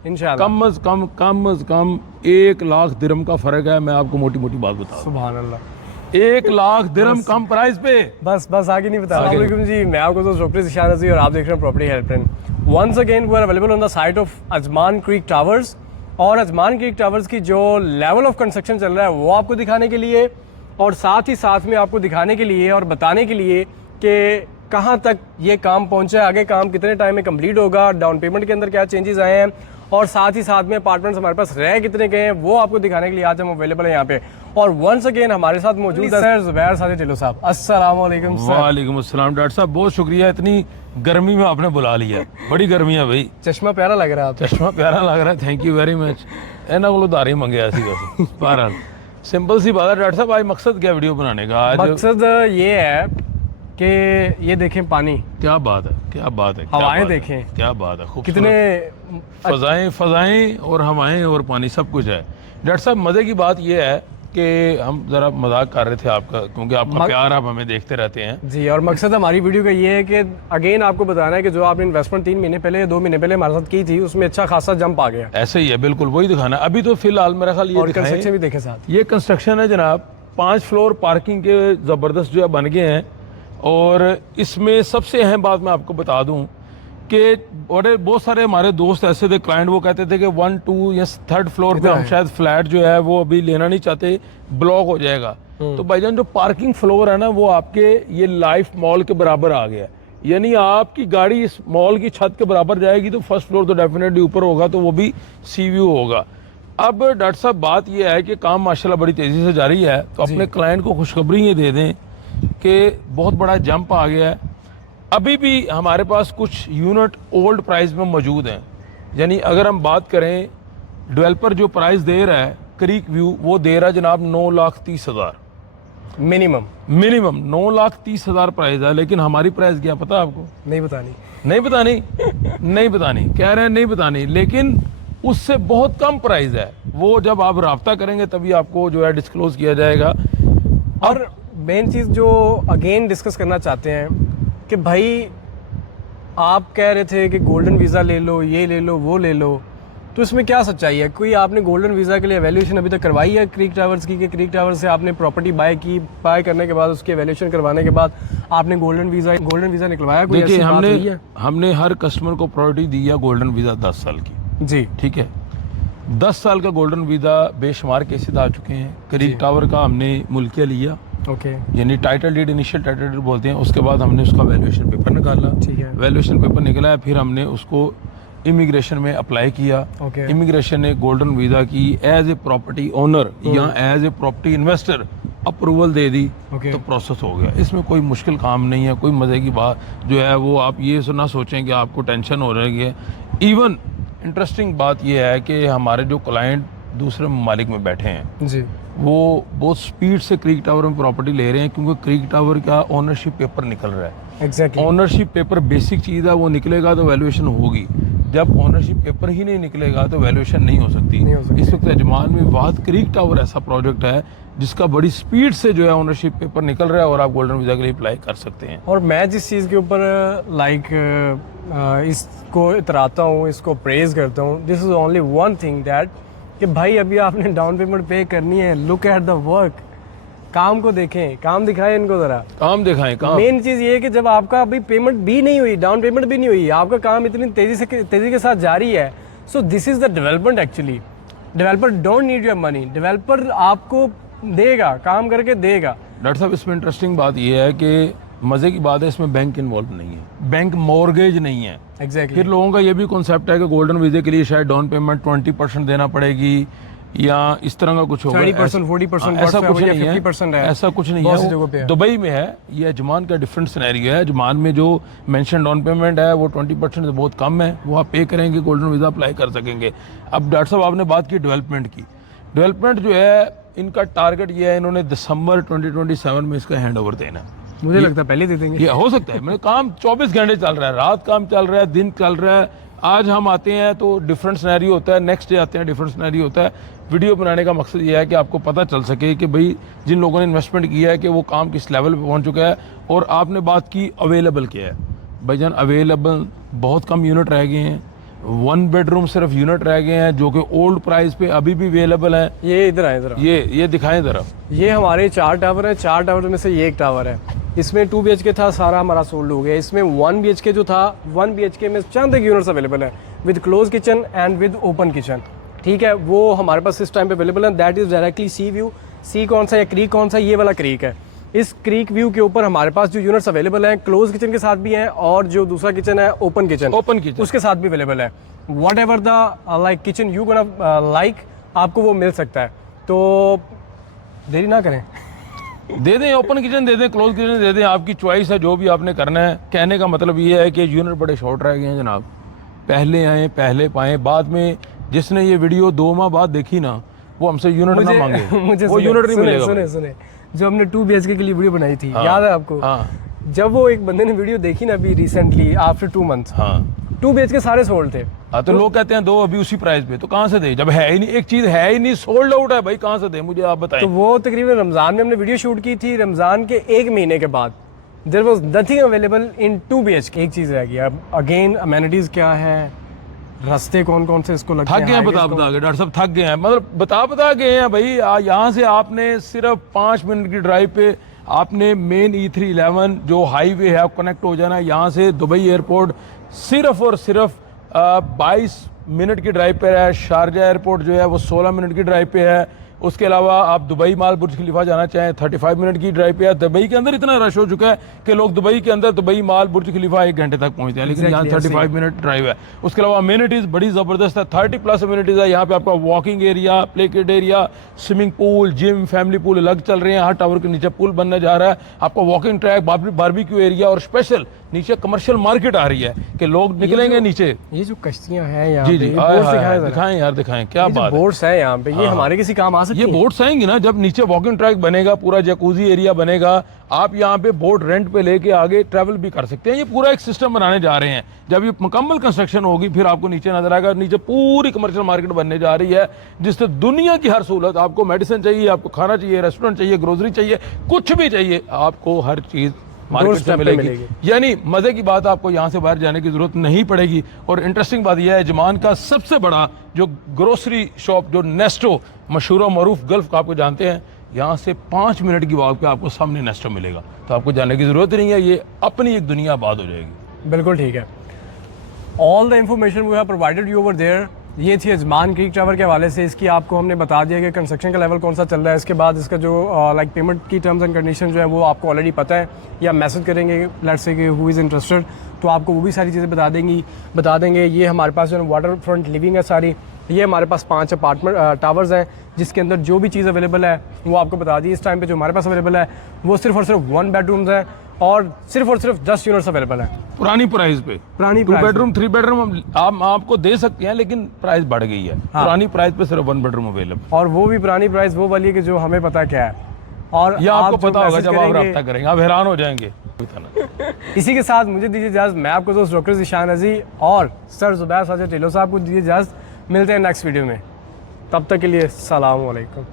इंशाल्लाह। कम अज कम 1 लाख दिरहम का फर्क है। मैं आपको मोटी मोटी बात बता दूं, सुभान अल्लाह। 1 लाख दिरहम कम प्राइस पे। बस आगे नहीं बता। अस्सलाम वालेकुम जी, मैं आपको दोस्त डॉक्टर ज़िशान अज़ी और आप देख रहे हैं property helpline. Once again we are available on the site of Ajman creek towers. और अजमान क्रीक टावर्स की जो लेवल ऑफ कंस्ट्रक्शन चल रहा है वो आपको दिखाने के लिए, और साथ ही साथ में आपको दिखाने के लिए और बताने के लिए कि कहाँ तक ये काम पहुँचा है, आगे काम कितने टाइम में कंप्लीट होगा, डाउन पेमेंट के अंदर क्या चेंजेस आए हैं, और साथ ही साथ में अपार्टमेंट्स हमारे पास रह कितने गए हैं, वो आपको दिखाने के लिए आज हम अवेलेबल है यहाँ पे। और वंस अगेन हमारे साथ मौजूद है सर ज़ुबैर सादिक टिल्लू साहब। अस्सलाम वालेकुम सर। वालेकुम अस्सलाम डॉक्टर साहब, बहुत शुक्रिया, इतनी गर्मी में आपने बुला लिया। बड़ी गर्मी है भाई, चश्मा प्यारा लग रहा है आपका। चश्मा प्यारा लग रहा है, थैंक यू वेरी मच। इन्होंने को उधार ही मंगे ऐसी वैसे। बहरहाल सिंपल सी बात है डॉक्टर साहब, आज मकसद क्या वीडियो बनाने का? आज मकसद ये है कि ये देखें पानी, क्या बात है, क्या बात है, हवाएं देखें, क्या बात है, खूबसूरत। कितने फजाएं और हवाएं और पानी सब कुछ है। डॉक्टर साहब मज़े की बात यह है कि हम ज़रा मजाक कर रहे थे आपका, क्योंकि आपका प्यार आप हमें देखते रहते हैं जी। और मकसद हमारी वीडियो का ये है कि अगेन आपको बताना है कि जो आपने इन्वेस्टमेंट 3 महीने पहले 2 महीने पहले हमारे साथ की थी, उसमें अच्छा खासा जंप आ गया। ऐसे ही है, बिल्कुल वही दिखाना है। अभी तो फिलहाल मेरा ख्याल ये कंस्ट्रक्शन भी देखे साथ। ये कंस्ट्रक्शन है जनाब, 5 फ्लोर पार्किंग के ज़बरदस्त जो है बन गए हैं। और इसमें सबसे अहम बात मैं आपको बता दूं कि बहुत सारे हमारे दोस्त ऐसे थे, क्लाइंट, वो कहते थे कि 1, 2 या 3rd फ्लोर पे हम शायद फ्लैट जो है वो अभी लेना नहीं चाहते, ब्लॉक हो जाएगा। तो भाईजान जो पार्किंग फ्लोर है ना, वो आपके ये लाइफ मॉल के बराबर आ गया। यानी आपकी गाड़ी इस मॉल की छत के बराबर जाएगी तो 1st फ्लोर तो डेफिनेटली ऊपर होगा, तो वो भी सी व्यू होगा। अब डॉक्टर साहब बात यह है कि काम माशाल्लाह बड़ी तेजी से जारी है, तो अपने क्लाइंट को खुशखबरी ये दे दें कि बहुत बड़ा जंप आ गया है। अभी भी हमारे पास कुछ यूनिट ओल्ड प्राइस में मौजूद हैं। यानी अगर हम बात करें, डेवलपर जो प्राइस दे रहा है क्रीक व्यू, वो दे रहा है जनाब 9,30,000 मिनिमम 9,30,000 प्राइस है। लेकिन हमारी प्राइस क्या पता आपको? नहीं बतानी नहीं बतानी कह रहे हैं नहीं बतानी, लेकिन उससे बहुत कम प्राइस है। वो जब आप राब्ता करेंगे तभी आपको जो है डिस्क्लोज किया जाएगा। और मेन चीज़ जो अगेन डिस्कस करना चाहते हैं कि भाई आप कह रहे थे कि गोल्डन वीज़ा ले लो, ये ले लो, वो ले लो, तो इसमें क्या सच्चाई है? कोई आपने गोल्डन वीज़ा के लिए एवेल्यूएशन अभी तक करवाई है क्रीक टावर्स की? कि क्रीक टावर्स से आपने प्रॉपर्टी बाय करने के बाद उसकी एवेल्यूएशन करवाने के बाद आपने गोल्डन वीज़ा निकलवाया? कोई देखिए, ऐसी बात हुई है? हमने हर कस्टमर को प्रायोरिटी दी है गोल्डन वीज़ा 10 साल की जी, ठीक है। 10 साल का गोल्डन वीज़ा बेशुमार केसेस आ चुके हैं। क्रीक टावर का हमने मुल्किया लिया, ओके, यानी title deed, initial title deed बोलते हैं। उसके बाद हमने उसका वैल्यूएशन पेपर निकाला, ठीक है। वैल्यूएशन पेपर निकला है, फिर हमने उसको इमिग्रेशन में अप्लाई किया। ओके। इमिग्रेशन ने गोल्डन वीज़ा की एज ए प्रॉपर्टी ओनर या as a property investor approval दे दी, ओके। तो प्रोसेस हो गया। इसमें कोई मुश्किल काम नहीं है, कोई मज़े की बात जो है वो आप ये ना सोचें कि आपको टेंशन हो रही है। इवन इंटरेस्टिंग बात यह है कि हमारे जो क्लाइंट दूसरे ममालिक में बैठे हैं जी, वो बहुत स्पीड से क्रीक टावर में प्रॉपर्टी ले रहे हैं, क्योंकि क्रीक टावर का ओनरशिप पेपर निकल रहा है। एग्जैक्टली। ओनरशिप पेपर बेसिक चीज़ है, वो निकलेगा तो वैल्यूएशन होगी। जब ओनरशिप पेपर ही नहीं निकलेगा तो वैल्यूएशन नहीं हो सकती। इस वक्त अजमान में वाहद क्रीक टावर ऐसा प्रोजेक्ट है जिसका बड़ी स्पीड से जो है ओनरशिप पेपर निकल रहा है और आप गोल्डन वीज़ा के लिए अप्लाई कर सकते हैं। और मैं जिस चीज़ के ऊपर इसको इतराता हूँ, इसको प्रेज करता हूँ, this is only one thing that कि भाई अभी आपने डाउन पेमेंट पे करनी है, लुक एट द वर्क, काम को देखें, काम दिखाएं इनको ज़रा, काम दिखाएं काम। मेन चीज़ ये है कि जब आपका अभी पेमेंट भी नहीं हुई, डाउन पेमेंट भी नहीं हुई, आपका काम इतनी तेज़ी के साथ जारी है, so this is the development actually. Developer don't need your money, developer आपको देगा, काम करके देगा। डॉक्टर साहब इसमें इंटरेस्टिंग बात यह है कि मज़े की बात है, इसमें बैंक इन्वॉल्व नहीं है, बैंक मॉर्गेज नहीं है। एग्जैक्टली। फिर लोगों का ये भी कॉन्सेप्ट है कि गोल्डन वीज़े के लिए शायद डाउन पेमेंट 20% देना पड़ेगी या इस तरह का कुछ होगा। 30%, 40%, ऐसा कुछ नहीं 50% है, ऐसा कुछ नहीं बहुत सी है। जगहों पे है। दुबई में है, ये अजमान का डिफरेंट सिनेरियो है। अजमान में जो मेंशन डाउन पेमेंट है वो 20% से बहुत कम है, वो आप पे करेंगे, गोल्डन वीज़ा अप्लाई कर सकेंगे। अब डॉक्टर साहब आपने बात की डेवलपमेंट की। डेवलपमेंट जो है इनका टारगेट ये है, इन्होंने दिसंबर 2027 में इसका हैंड ओवर देना है। मुझे लगता है पहले दे देंगे। ये हो सकता है, मेरे काम 24 घंटे चल रहा है, रात काम चल रहा है, दिन चल रहा है। आज हम आते हैं तो डिफरेंट सिनेरियो होता है, नेक्स्ट डे आते हैं डिफरेंट सिनेरियो होता है। वीडियो बनाने का मकसद ये है कि आपको पता चल सके कि भाई जिन लोगों ने इन्वेस्टमेंट किया है कि वो काम किस लेवल पे पहुंच चुका है। और आपने बात की अवेलेबल क्या है, भाईजान अवेलेबल बहुत कम यूनिट रह गए हैं। 1 बेडरूम सिर्फ यूनिट रह गए हैं जो कि ओल्ड प्राइस पे अभी भी अवेलेबल है। ये इधर आए, इधर ये दिखाएं ज़रा। ये हमारे 4 टावर है, 4 टावर में से ये एक टावर है। इसमें 2 BHK था, सारा हमारा सोल्ड हो गया। इसमें 1 BHK जो था, 1 BHK में चंद एक यूनिट्स अवेलेबल है with close kitchen and with open kitchen. ठीक है, वो हमारे पास इस टाइम पे अवेलेबल है। That is directly see view. See कौन सा या क्रीक कौन सा? ये वाला क्रीक है। इस क्रीक व्यू के ऊपर हमारे पास जो यूनिट्स अवेलेबल हैं क्लोज किचन के साथ भी हैं, और जो दूसरा किचन है ओपन किचन उसके साथ भी अवेलेबल है। What ever the like kitchen you gonna like, आपको वो मिल सकता है। तो देरी ना करें, दे दें, ओपन किचन दे दें, क्लोज किचन दे दें, आपकी चॉइस है जो भी आपने करना है। कहने का मतलब ये है कि यूनिट बड़े शॉर्ट रह गए हैं जनाब। पहले आए पहले पाएँ, बाद में जिसने ये वीडियो 2 माह बाद देखी ना वो हमसे यूनिट ना मांगे, मुझे वो यूनिट नहीं मिलेगा। सुने जो हमने 2 BHK के लिए वीडियो बनाई थी, याद है आपको? जब वो एक बंदे ने वीडियो देखी ना अभी रिसेंटली आफ्टर 2 मंथ्स, 2 BHK सारे सोल्ड थे। तो लोग कहते हैं दो अभी उसी प्राइस पे, तो कहाँ से दे जब है ही नहीं, एक चीज है ही नहीं, सोल्ड आउट है भाई, कहाँ से दे मुझे आप बताएं। तो वो तकरीबन रमजान में हमने वीडियो शूट की थी, रमजान के 1 महीने के बाद there was nothing available in 2 BHK। एक चीज रह गई। अब अगेन अमेनिटीज क्या है, रास्ते कौन कौन से इसको लगते हैं, थक गए हैं बता के डॉक्टर साहब, थक गए हैं, मतलब बता गए हैं भाई। यहाँ से आपने सिर्फ 5 मिनट की ड्राइव पे आपने मेन E311 जो हाईवे है कनेक्ट हो जाना। यहाँ से दुबई एयरपोर्ट सिर्फ और सिर्फ 22 मिनट की ड्राइव पे है। शारजा एयरपोर्ट जो है वो 16 मिनट की ड्राइव पे है। उसके अलावा आप दुबई माल बुर्ज खलीफा जाना चाहें 35 मिनट की ड्राइव पे है। दुबई के अंदर इतना रश हो चुका है कि लोग दुबई के अंदर दुबई माल बुर्ज खलीफा 1 घंटे तक पहुंचते हैं, लेकिन यहाँ 35 मिनट ड्राइव है। उसके अलावा अमेनिटीज बड़ी ज़बरदस्त है, 30+ अमेनिटीज है। यहाँ पे आपका walking area, play kit area, swimming pool, gym, family pool अलग चल रहे हैं। हर टावर के नीचे पूल बनने जा रहा है। आपका वॉकिंग ट्रैक, बारबेक्यू एरिया, और स्पेशल नीचे कमर्शियल मार्केट आ रही है कि लोग निकलेंगे नीचे। ये जो कश्तियां हैं यहाँ जी पे, जी दिखाएं यार, दिखाएं क्या बात है। बोट्स हैं यहाँ पे, ये हमारे किसी काम आ सकती है। ये बोट्स आएंगी ना जब नीचे वॉकिंग ट्रैक बनेगा, पूरा जकूजी एरिया बनेगा, आप यहाँ पे बोट रेंट पे लेके आगे ट्रैवल भी कर सकते हैं। ये पूरा एक सिस्टम बनाने जा रहे हैं। जब ये मुकम्मल कंस्ट्रक्शन होगी फिर आपको नीचे नजर आएगा। नीचे पूरी कमर्शियल मार्केट बनने जा रही है जिससे दुनिया की हर सहूलत, आपको मेडिसिन चाहिए, आपको खाना चाहिए, रेस्टोरेंट चाहिए, ग्रोसरी चाहिए, कुछ भी चाहिए, आपको हर चीज मार्केट से मिलेगी। यानी मजे की बात, आपको यहाँ से बाहर जाने की जरूरत नहीं पड़ेगी। और इंटरेस्टिंग बात यह है, अजमान का सबसे बड़ा जो ग्रोसरी शॉप जो नेस्टो, मशहूर और मरूफ गल्फ का, आपको जानते हैं, यहाँ से 5 मिनट की वॉक पे आपको सामने नेस्टो मिलेगा। तो आपको जाने की जरूरत नहीं है, ये अपनी एक दुनिया आबाद हो जाएगी। बिल्कुल ठीक है। All the information we have provided you over there. ये थी अजमान क्रीक टावर के हवाले से। इसकी आपको हमने बता दिया कि कंस्ट्रक्शन का लेवल कौन सा चल रहा है। इसके बाद इसका जो लाइक पेमेंट की टर्म्स एंड कंडीशन जो है वो आपको ऑलरेडी पता है, या मैसेज करेंगे लेट्स से कि हु इज़ इंटरेस्टेड, तो आपको वो भी सारी चीज़ें बता देंगे। ये हमारे पास जो है वाटर फ्रंट लिविंग है सारी। ये हमारे पास 5 अपार्टमेंट टावर्स हैं जिसके अंदर जो भी चीज़ अवेलेबल है वो आपको बता दी। इस टाइम पे जो हमारे पास अवेलेबल है वो सिर्फ और सिर्फ 1 बेडरूम्स हैं और सिर्फ 10 यूनिट्स अवेलेबल है पुरानी प्राइस पे। 2 बेडरूम 3 बेडरूम आप आपको दे सकते हैं, लेकिन प्राइस बढ़ गई है। पुरानी प्राइस पे सिर्फ 1 बेडरूम अवेलेबल, और वो भी पुरानी प्राइस वो वाली है कि जो हमें पता क्या है, और ये आपको पता होगा जब आप रब्ता करेंगे, आप हैरान हो जाएंगे। इसी के साथ मुझे दीजिए इजाज़त। मैं आपको दोस्त डॉक्टर ज़ीशान रज़ी और सर ज़ुबैर साजिद टिलो साहब को दीजिए इजाज़त। मिलते हैं नेक्स्ट वीडियो में, तब तक के लिए अस्सलाम वालेकुम।